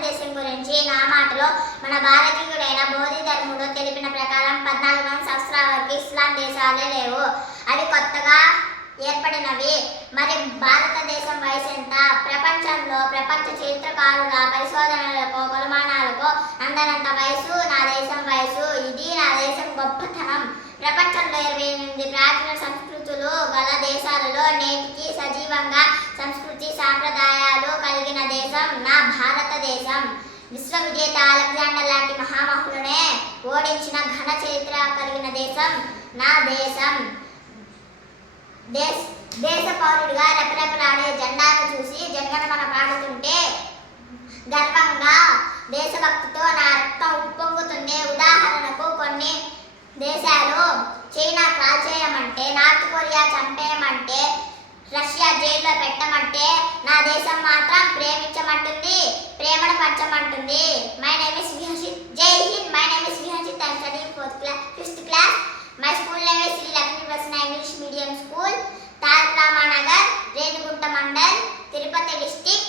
భారతదేశం గురించి నా మాటలో మన భారతీయుడైన బోధి ధర్ముడు తెలిపిన ప్రకారం 14,000 సంవత్సరాల వరకు ఇస్లాం దేశాలే లేవు. అవి కొత్తగా ఏర్పడినవి. మరి భారతదేశం వయసు ఎంత? ప్రపంచంలో ప్రపంచ చరిత్రకారుల పరిశోధనలకు కొలమానాలకు అందనంత వయసు నా దేశం వయసు. ఇది నా దేశం గొప్పతనం. ప్రపంచంలో 28 ప్రాచీన సంస్కృతులు గల దేశాలలో నేటికి సజీవంగా సంస్కృతి సాంప్రదాయాలు కలిగిన దేశం నా భారతదేశం. విశ్వ విజేత అలెగ్జాండర్ లాంటి మహామహులనే ఓడించిన ఘన చరిత్ర కలిగిన దేశం నా దేశం. దేశ పౌరుడిగా రెపరెపలాడే జెండాను చూసి జనగణమన పాడుతుంటే గర్వంగా దేశభక్తితో నా రక్తం ఉప్పొంగుతుంది. ఉదాహరణకు కొన్ని దేశాలు చైనా కాల్చేయమంటే, నార్త్ కొరియా చంపేయమంటే, రష్యా జైల్లో పెట్టమంటే నా దేశం మాత్రం ప్రేమించమంటుంది, ప్రేమను పంచమంటుంది. My name is Vihasith. Jai Hind. My name is Vihasith. I study 5th class. My school name is Sri Lakshmi Prasanna English Medium School, Tarak Ramanagar, Renugunta Mandal, Tirupati District.